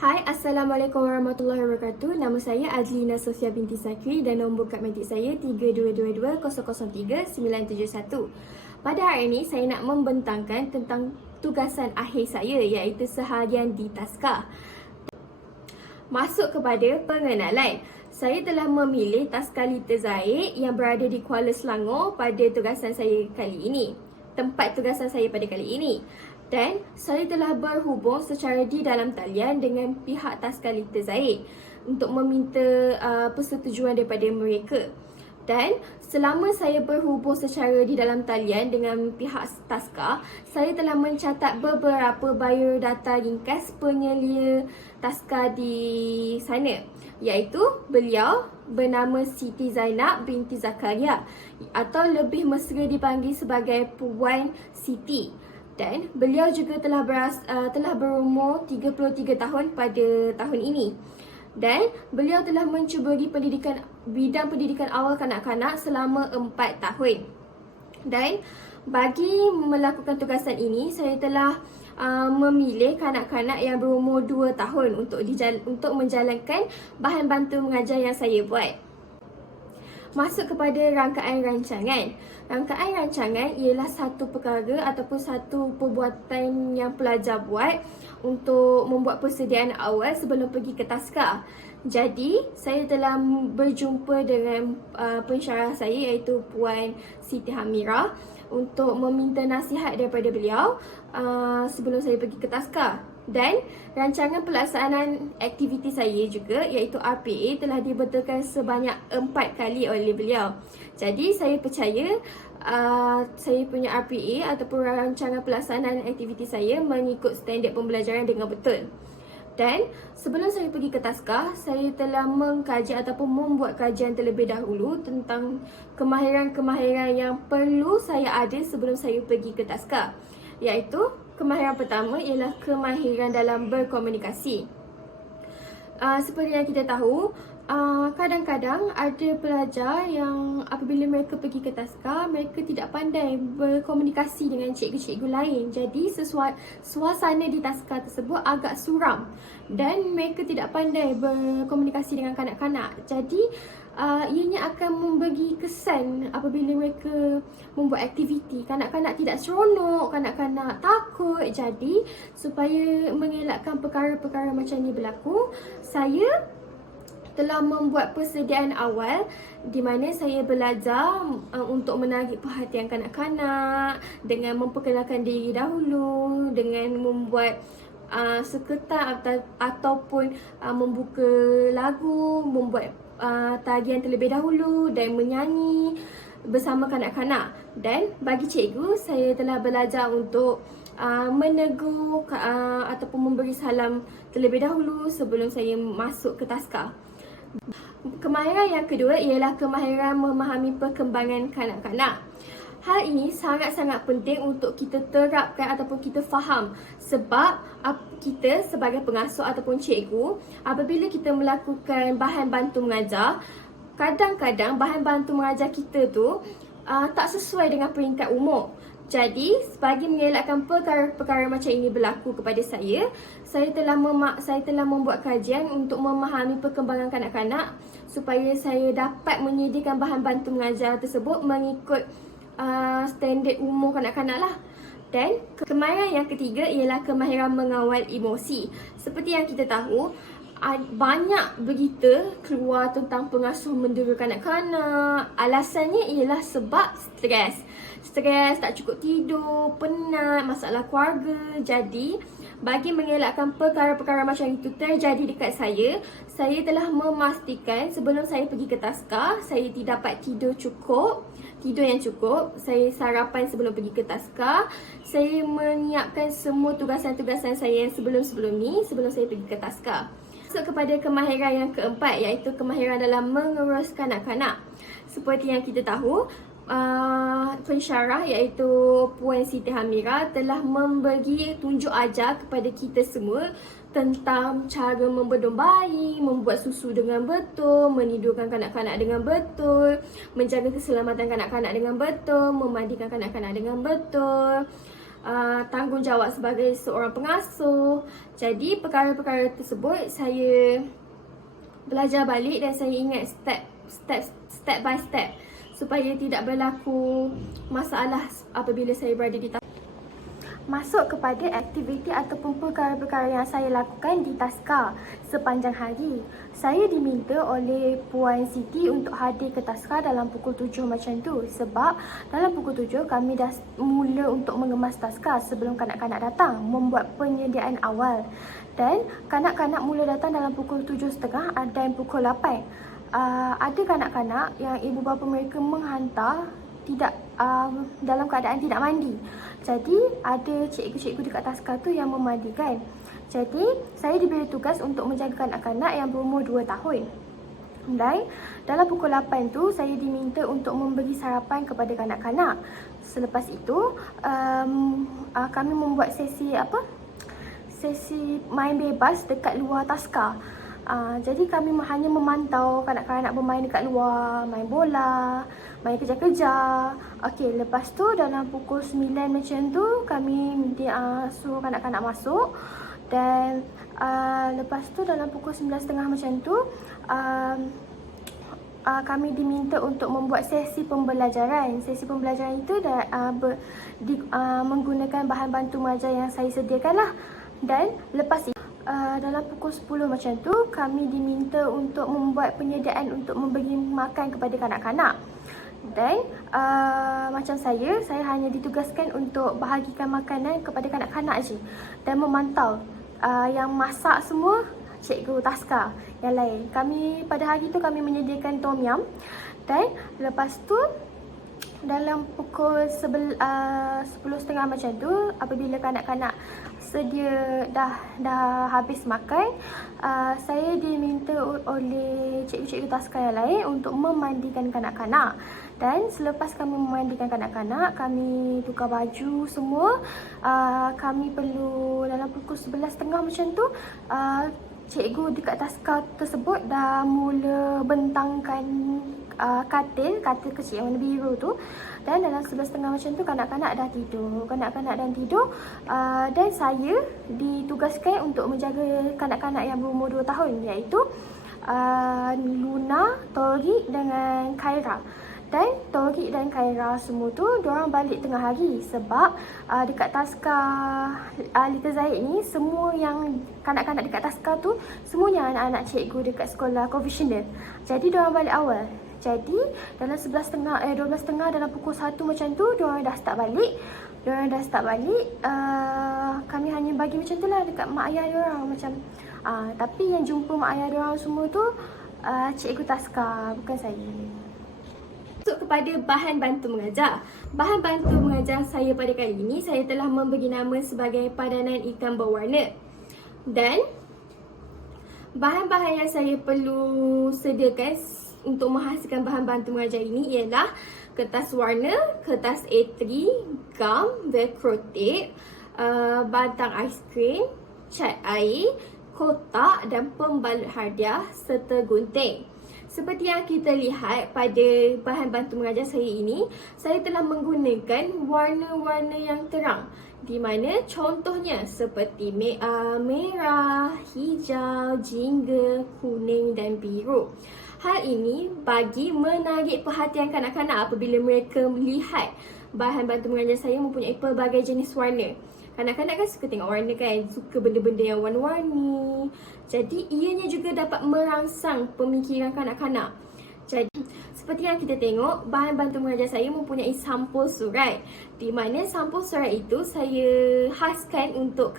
Hai, Assalamualaikum warahmatullahi wabarakatuh. Nama saya Azlina Sofia binti Sakri dan nombor kad matrik saya 3222003971. Pada hari ini, saya nak membentangkan tentang tugasan akhir saya iaitu seharian di Taska. Masuk kepada pengenalan. Saya telah memilih Taska Lita Zahid yang berada di Kuala Selangor pada tugasan saya kali ini. Tempat tugasan saya pada kali ini. Dan saya telah berhubung secara di dalam talian dengan pihak Taska Lita Zahid untuk meminta persetujuan daripada mereka. Dan selama saya berhubung secara di dalam talian dengan pihak Taska, saya telah mencatat beberapa biodata ringkas penyelia Taska di sana, iaitu beliau bernama Siti Zainab binti Zakaria atau lebih mesra dipanggil sebagai Puan Siti. Dan beliau juga telah berumur 33 tahun pada tahun ini. Dan beliau telah mencuburi bidang pendidikan awal kanak-kanak selama 4 tahun. Dan bagi melakukan tugasan ini, saya telah memilih kanak-kanak yang berumur 2 tahun untuk menjalankan bahan bantu mengajar yang saya buat. Masuk kepada rangkaian rancangan. Rangkaian rancangan ialah satu perkara ataupun satu perbuatan yang pelajar buat untuk membuat persediaan awal sebelum pergi ke Taska. Jadi, saya telah berjumpa dengan pensyarah saya iaitu Puan Siti Hamira untuk meminta nasihat daripada beliau sebelum saya pergi ke Taska. Dan rancangan pelaksanaan aktiviti saya juga iaitu RPA telah dibetulkan sebanyak 4 kali oleh beliau. Jadi saya percaya saya punya RPA ataupun rancangan pelaksanaan aktiviti saya mengikut standard pembelajaran dengan betul. Dan sebelum saya pergi ke Taska, saya telah mengkaji ataupun membuat kajian terlebih dahulu tentang kemahiran-kemahiran yang perlu saya ada sebelum saya pergi ke Taska. Iaitu kemahiran pertama ialah kemahiran dalam berkomunikasi. Seperti yang kita tahu, kadang-kadang ada pelajar yang apabila mereka pergi ke Taska, mereka tidak pandai berkomunikasi dengan cikgu-cikgu lain. Jadi suasana di Taska tersebut agak suram dan mereka tidak pandai berkomunikasi dengan kanak-kanak. Jadi ianya akan memberi kesan apabila mereka membuat aktiviti. Kanak-kanak tidak seronok, kanak-kanak takut. Jadi supaya mengelakkan perkara-perkara macam ini berlaku, saya telah membuat persediaan awal di mana saya belajar untuk menarik perhatian kanak-kanak dengan memperkenalkan diri dahulu, dengan membuat seketar ataupun membuka lagu, membuat tagihan terlebih dahulu dan menyanyi bersama kanak-kanak. Dan bagi cikgu, saya telah belajar untuk menegur ataupun memberi salam terlebih dahulu sebelum saya masuk ke Taska. Kemahiran yang kedua ialah kemahiran memahami perkembangan kanak-kanak. Hal ini sangat-sangat penting untuk kita terapkan ataupun kita faham sebab kita sebagai pengasuh ataupun cikgu, apabila kita melakukan bahan bantu mengajar, kadang-kadang bahan bantu mengajar kita tu tak sesuai dengan peringkat umur. Jadi, bagi mengelakkan perkara-perkara macam ini berlaku kepada saya telah membuat kajian untuk memahami perkembangan kanak-kanak supaya saya dapat menyediakan bahan bantu mengajar tersebut mengikut standard umur kanak-kanak lah. Dan kemahiran yang ketiga ialah kemahiran mengawal emosi. Seperti yang kita tahu, banyak berita keluar tentang pengasuh mendera kanak-kanak. Alasannya ialah sebab stres, tak cukup tidur, penat, masalah keluarga. Jadi, bagi mengelakkan perkara-perkara macam itu terjadi dekat saya telah memastikan sebelum saya pergi ke Taska, saya dapat tidur yang cukup. Saya sarapan sebelum pergi ke Taska. Saya menyiapkan semua tugasan-tugasan saya yang sebelum-sebelum ni sebelum saya pergi ke Taska. Masuk kepada kemahiran yang keempat iaitu kemahiran dalam mengurus kanak-kanak. Seperti yang kita tahu, pensyarah iaitu Puan Siti Hamira telah memberi tunjuk ajar kepada kita semua tentang cara membedung bayi, membuat susu dengan betul, menidurkan kanak-kanak dengan betul, menjaga keselamatan kanak-kanak dengan betul, memandikan kanak-kanak dengan betul. tanggungjawab sebagai seorang pengasuh. Jadi perkara-perkara tersebut saya belajar balik dan saya ingat step by step supaya tidak berlaku masalah apabila saya berada di masuk kepada aktiviti ataupun perkara-perkara yang saya lakukan di Taska sepanjang hari. Saya diminta oleh Puan Siti untuk hadir ke Taska dalam pukul 7 macam tu, sebab dalam pukul 7 kami dah mula untuk mengemas Taska sebelum kanak-kanak datang, membuat penyediaan awal. Dan kanak-kanak mula datang dalam pukul 7.30 dan pukul 8. Ada kanak-kanak yang ibu bapa mereka menghantar tidak dalam keadaan tidak mandi. Jadi ada cikgu-cikgu dekat Taska tu yang memandikan. Jadi saya diberi tugas untuk menjaga kanak-kanak yang berumur 2 tahun. Dan dalam pukul 8 tu saya diminta untuk memberi sarapan kepada kanak-kanak. Selepas itu kami membuat sesi main bebas dekat luar Taska. Jadi kami hanya memantau kanak-kanak bermain dekat luar, main bola, main kejar-kejar. Okey, lepas tu dalam pukul 9 macam tu kami suruh kanak-kanak masuk. Dan lepas tu dalam pukul 9.30 macam tu kami diminta untuk membuat sesi pembelajaran. Sesi pembelajaran itu menggunakan bahan bantu mengajar yang saya sediakan lah. Dan lepas itu dalam pukul 10 macam tu kami diminta untuk membuat penyediaan untuk memberi makan kepada kanak-kanak. Dan macam saya hanya ditugaskan untuk bahagikan makanan kepada kanak-kanak je dan memantau yang masak semua cikgu Taska yang lain. Pada hari tu kami menyediakan tom yum. Dan lepas tu dalam pukul 10.30 macam tu, apabila kanak-kanak sedia dah habis makan, saya diminta oleh cikgu-cikgu Taska yang lain untuk memandikan kanak-kanak. Dan selepas kami memandikan kanak-kanak, kami tukar baju semua. Kami perlu dalam pukul 11.30 macam tu, cikgu dekat Taska tersebut dah mula bentangkan katil kecil yang warna biru tu. Dan dalam 11.30 macam tu kanak-kanak dah tidur. Dan saya ditugaskan untuk menjaga kanak-kanak yang berumur 2 tahun, iaitu Luna, Tori dengan Khaira. Dan Tori dan Khaira semua tu diorang balik tengah hari sebab dekat Taska Little Zahid ni, semua yang kanak-kanak dekat Taska tu semuanya anak-anak cikgu dekat sekolah konvensional. Jadi diorang balik awal. Jadi dalam 12.30 dalam pukul 1 macam tu diorang dah start balik. Kami hanya bagi macam tu lah dekat mak ayah diorang macam. Tapi yang jumpa mak ayah diorang semua tu cikgu Taska, bukan saya. Masuk kepada bahan bantu mengajar. Bahan bantu mengajar saya pada kali ini, saya telah memberi nama sebagai padanan ikan berwarna. Dan bahan-bahan yang saya perlu sediakan untuk menghasilkan bahan bantu mengajar ini ialah kertas warna, kertas A3, gum, velcro tape, batang aiskrim, cat air, kotak dan pembalut hadiah serta gunting. Seperti yang kita lihat pada bahan bantu mengajar saya ini, saya telah menggunakan warna-warna yang terang, di mana contohnya seperti merah, hijau, jingga, kuning dan biru. Hal ini bagi menarik perhatian kanak-kanak apabila mereka melihat bahan bantu mengajar saya mempunyai pelbagai jenis warna. Kanak-kanak kan suka tengok warna kan, suka benda-benda yang warna-warni. Jadi ianya juga dapat merangsang pemikiran kanak-kanak. Jadi seperti yang kita tengok, bahan bantu mengajar saya mempunyai sampul surat, di mana sampul surat itu saya khaskan untuk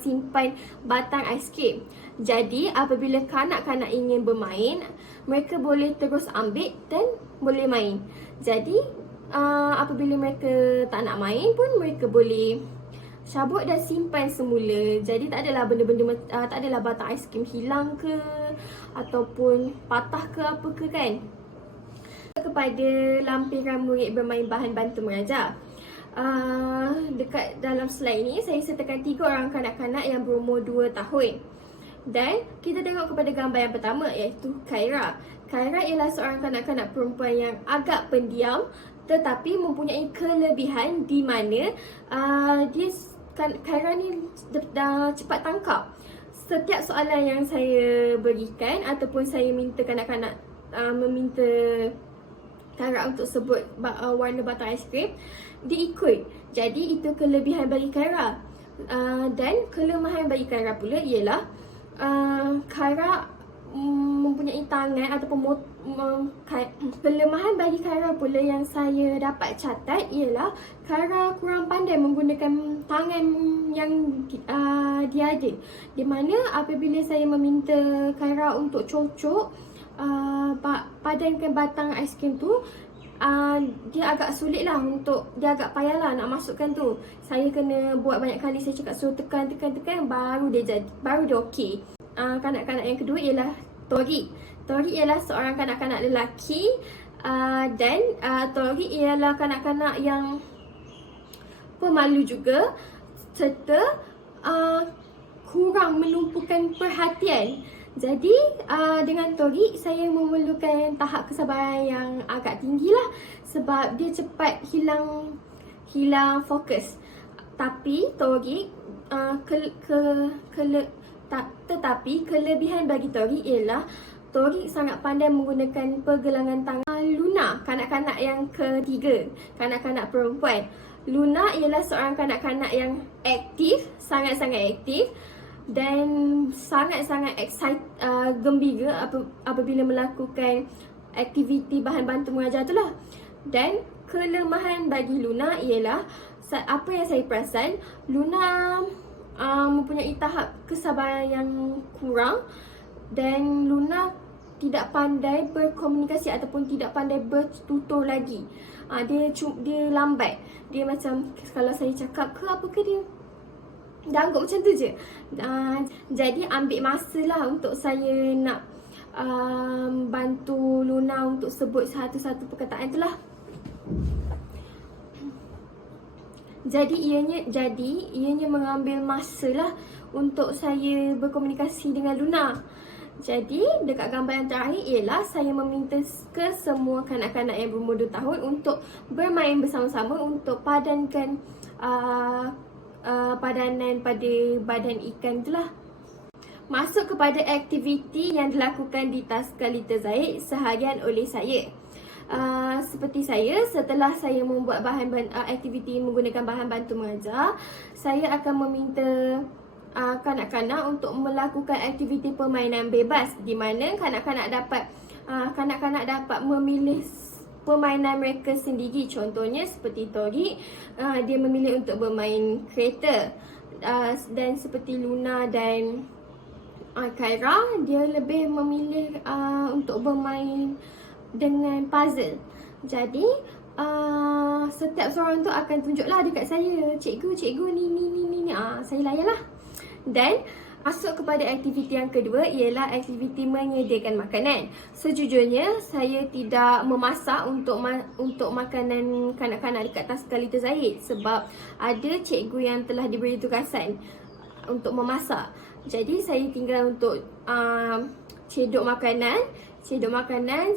simpan batang aiskrim. Jadi apabila kanak-kanak ingin bermain, mereka boleh terus ambil dan boleh main. Jadi apabila mereka tak nak main pun mereka boleh cabut dan simpan semula. Jadi tak adalah benda-benda tak adalah batang aiskrim hilang ke ataupun patah ke apa ke kan. Kepada lampiran murid bermain bahan bantu mengajar, dekat dalam slide ni saya sertakan 3 orang kanak-kanak yang berumur 2 tahun. Dan kita tengok kepada gambar yang pertama, iaitu Khaira. Khaira ialah seorang kanak-kanak perempuan yang agak pendiam tetapi mempunyai kelebihan di mana Khaira ni cepat tangkap. Setiap soalan yang saya berikan ataupun saya minta kanak-kanak meminta Khaira untuk sebut warna batang aiskrim, dia ikut. Jadi itu kelebihan bagi Khaira. Dan kelemahan bagi Khaira pula ialah Khaira mempunyai tangan ataupun kelemahan bagi Khaira pula yang saya dapat catat ialah Khaira kurang pandai menggunakan tangan yang dia ada. Di mana apabila saya meminta Khaira untuk cocok padankan batang aiskrim tu, dia agak sulit lah dia agak payah lah nak masukkan tu. Saya kena buat banyak kali, saya cakap suruh tekan baru dia okey. Kanak-kanak yang kedua ialah Tori. Tori ialah seorang kanak-kanak lelaki dan Tori ialah kanak-kanak yang pemalu juga serta kurang menumpukan perhatian. Jadi dengan Tori saya memerlukan tahap kesabaran yang agak tinggi lah, sebab dia cepat hilang fokus. Tapi Tori tetapi kelebihan bagi Tori ialah Tori sangat pandai menggunakan pergelangan tangan. Luna, kanak-kanak yang ketiga, kanak-kanak perempuan. Luna ialah seorang kanak-kanak yang aktif, sangat-sangat aktif dan sangat-sangat gembira apabila melakukan aktiviti bahan bantu mengajar tu lah. Dan kelemahan bagi Luna ialah, apa yang saya perasan, Luna mempunyai tahap kesabaran yang kurang dan Luna tidak pandai berkomunikasi ataupun tidak pandai bertutur lagi. Dia lambat. Dia macam kalau saya cakap ke apa ke, dia anggap macam tu je. Jadi ambil masa lah untuk saya nak bantu Luna untuk sebut satu-satu perkataan tu lah. Jadi ianya mengambil masa lah untuk saya berkomunikasi dengan Luna. Jadi dekat gambar yang terakhir ialah saya meminta ke semua kanak-kanak yang berumur 2 tahun untuk bermain bersama-sama untuk padankan padanan pada badan ikan itulah. Masuk kepada aktiviti yang dilakukan di Tazkar Little Zaid seharian oleh saya. Seperti saya, setelah saya membuat aktiviti menggunakan bahan bantu mengajar, saya akan meminta kanak-kanak untuk melakukan aktiviti permainan bebas, di mana kanak-kanak dapat memilih permainan mereka sendiri. Contohnya seperti Tori, dia memilih untuk bermain kereta, dan seperti Luna dan Khaira, dia lebih memilih untuk bermain dengan puzzle. Jadi setiap seorang tu akan tunjuklah dekat saya, cikgu ni, saya layanlah. Dan masuk kepada aktiviti yang kedua ialah aktiviti menyediakan makanan. Sejujurnya saya tidak memasak untuk makanan kanak-kanak dekat Tazkar Little Zaid, sebab ada cikgu yang telah diberi tugasan untuk memasak. Jadi saya tinggal untuk cedok makanan,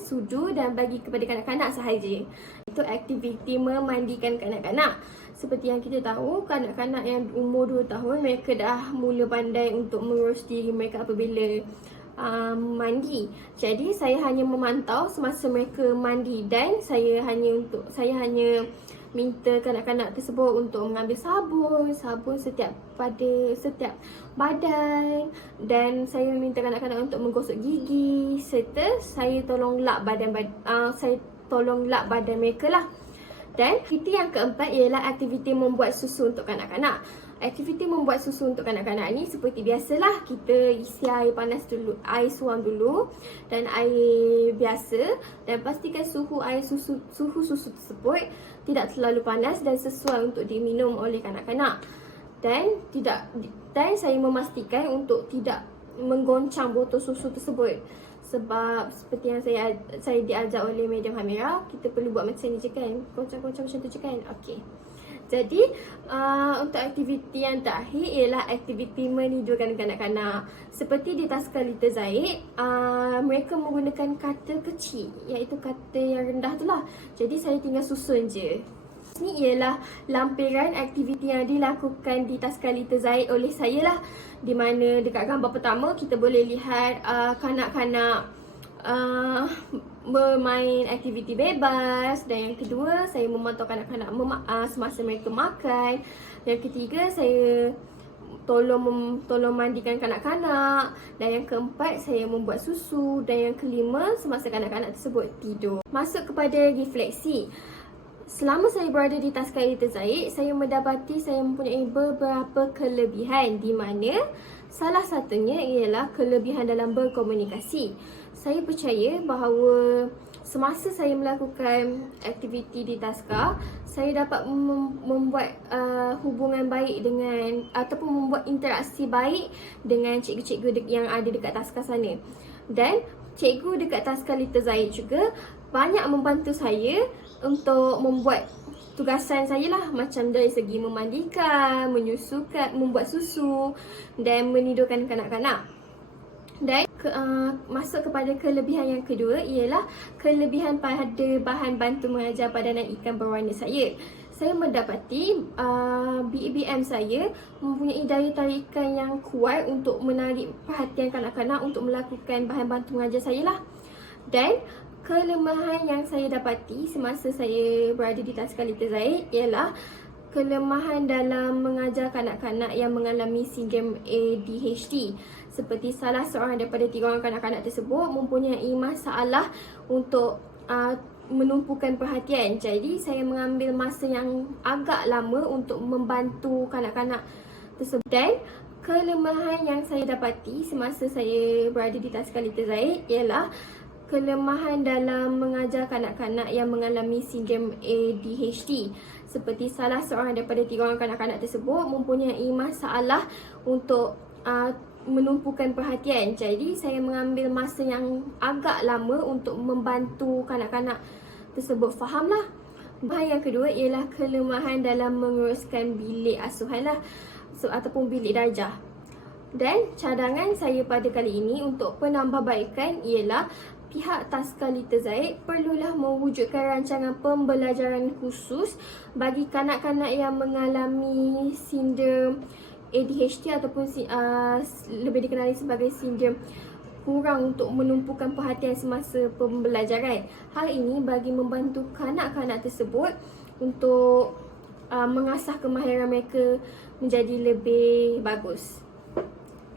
sudu dan bagi kepada kanak-kanak sahaja. Itu aktiviti memandikan kanak-kanak. Seperti yang kita tahu, kanak-kanak yang umur 2 tahun, mereka dah mula pandai untuk mengurus diri mereka apabila mandi. Jadi saya hanya memantau semasa mereka mandi, dan saya hanya minta kanak-kanak tersebut untuk mengambil sabun setiap badan, dan saya minta kanak-kanak untuk menggosok gigi, serta saya tolong lap badan mereka lah. Dan aktiviti yang keempat ialah aktiviti membuat susu untuk kanak-kanak. Aktiviti membuat susu untuk kanak-kanak ni seperti biasalah, kita isi air panas dulu, air suam dulu dan air biasa, dan pastikan suhu susu tersebut tidak terlalu panas dan sesuai untuk diminum oleh kanak-kanak. Dan saya memastikan untuk tidak menggoncang botol susu tersebut, sebab seperti yang saya diajar oleh Madam Hamira, kita perlu buat macam ni je kan, goncang-goncang macam tu je kan. Okey. Jadi untuk aktiviti yang terakhir ialah aktiviti menidurkan kanak-kanak. Seperti di Tazkar Little Zaid, mereka menggunakan kata kecil, iaitu kata yang rendah tu lah. Jadi saya tinggal susun je. Ini ialah lampiran aktiviti yang dilakukan di Tazkar Little Zaid oleh saya lah. Di mana dekat gambar pertama kita boleh lihat kanak-kanak bermain aktiviti bebas, dan yang kedua saya memantau kanak-kanak semasa mereka makan. Yang ketiga saya tolong mandikan kanak-kanak, dan yang keempat saya membuat susu, dan yang kelima semasa kanak-kanak tersebut tidur. Masuk kepada refleksi. Selama saya berada di Tazkar Little Zaid, saya mendapati saya mempunyai beberapa kelebihan, di mana salah satunya ialah kelebihan dalam berkomunikasi. Saya percaya bahawa semasa saya melakukan aktiviti di Tazkar, saya dapat membuat hubungan baik dengan, ataupun membuat interaksi baik dengan cikgu-cikgu yang ada dekat Tazkar sana. Dan cikgu dekat Tazkar Little Zaid juga banyak membantu saya untuk membuat tugasan saya lah, macam dari segi memandikan, menyusukan, membuat susu dan menidurkan kanak-kanak. Dan masuk kepada kelebihan yang kedua ialah kelebihan pada bahan bantu mengajar padanan ikan berwarna saya. Saya mendapati BBM saya mempunyai daya tarikan yang kuat untuk menarik perhatian kanak-kanak untuk melakukan bahan bantu mengajar saya lah. Dan kelemahan yang saya dapati semasa saya berada di Tazkar Little Zaid ialah kelemahan dalam mengajar kanak-kanak yang mengalami sindrom ADHD. Seperti salah seorang daripada 3 orang kanak-kanak tersebut mempunyai masalah untuk menumpukan perhatian. Jadi saya mengambil masa yang agak lama untuk membantu kanak-kanak tersebut. Dan kelemahan yang saya dapati semasa saya berada di Tazkar Little Zaid ialah kelemahan dalam mengajar kanak-kanak yang mengalami sindrom ADHD. Seperti salah seorang daripada 3 orang kanak-kanak tersebut mempunyai masalah untuk menumpukan perhatian. Jadi saya mengambil masa yang agak lama untuk membantu kanak-kanak tersebut fahamlah. Bahan yang kedua ialah kelemahan dalam menguruskan bilik asuhan lah, ataupun bilik darjah. Dan cadangan saya pada kali ini untuk penambahbaikan ialah pihak Tazkar Little Zaid perlulah mewujudkan rancangan pembelajaran khusus bagi kanak-kanak yang mengalami sindrom ADHD ataupun lebih dikenali sebagai sindrom kurang untuk menumpukan perhatian semasa pembelajaran. Hal ini bagi membantu kanak-kanak tersebut untuk mengasah kemahiran mereka menjadi lebih bagus.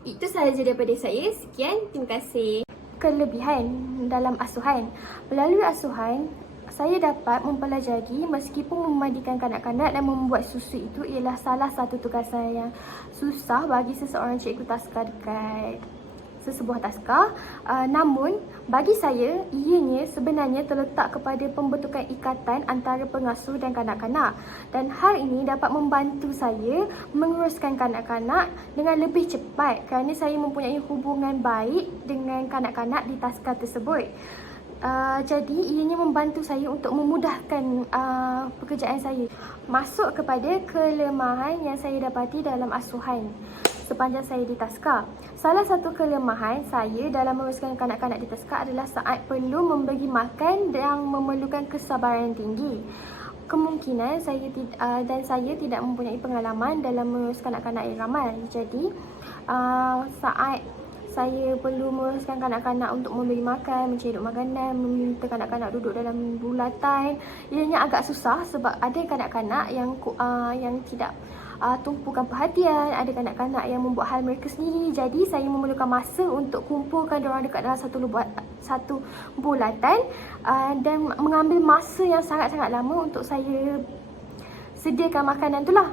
Itu sahaja daripada saya. Sekian, terima kasih. Kelebihan dalam asuhan. Melalui asuhan, saya dapat mempelajari meskipun memandikan kanak-kanak dan membuat susu itu ialah salah satu tugasan yang susah bagi seseorang cikgu Tazkar dekat sesebuah Tazkar. Namun bagi saya, ianya sebenarnya terletak kepada pembentukan ikatan antara pengasuh dan kanak-kanak, dan hal ini dapat membantu saya menguruskan kanak-kanak dengan lebih cepat kerana saya mempunyai hubungan baik dengan kanak-kanak di Tazkar tersebut. Jadi ianya membantu saya untuk memudahkan pekerjaan saya. Masuk kepada kelemahan yang saya dapati dalam asuhan sepanjang saya di Tazkar. Salah satu kelemahan saya dalam menguruskan kanak-kanak di Tazkar adalah saat perlu memberi makan yang memerlukan kesabaran tinggi. Kemungkinan saya tidak mempunyai pengalaman dalam menguruskan kanak-kanak yang ramai. Jadi saat saya perlu menguruskan kanak-kanak untuk memberi makan, mencedok makanan, meminta kanak-kanak duduk dalam bulatan, ianya agak susah sebab ada kanak-kanak yang tidak tumpukan perhatian, ada kanak-kanak yang membuat hal mereka sendiri. Jadi saya memerlukan masa untuk kumpulkan diorang dekat dalam satu bulatan dan mengambil masa yang sangat-sangat lama untuk saya sediakan makanan tu lah.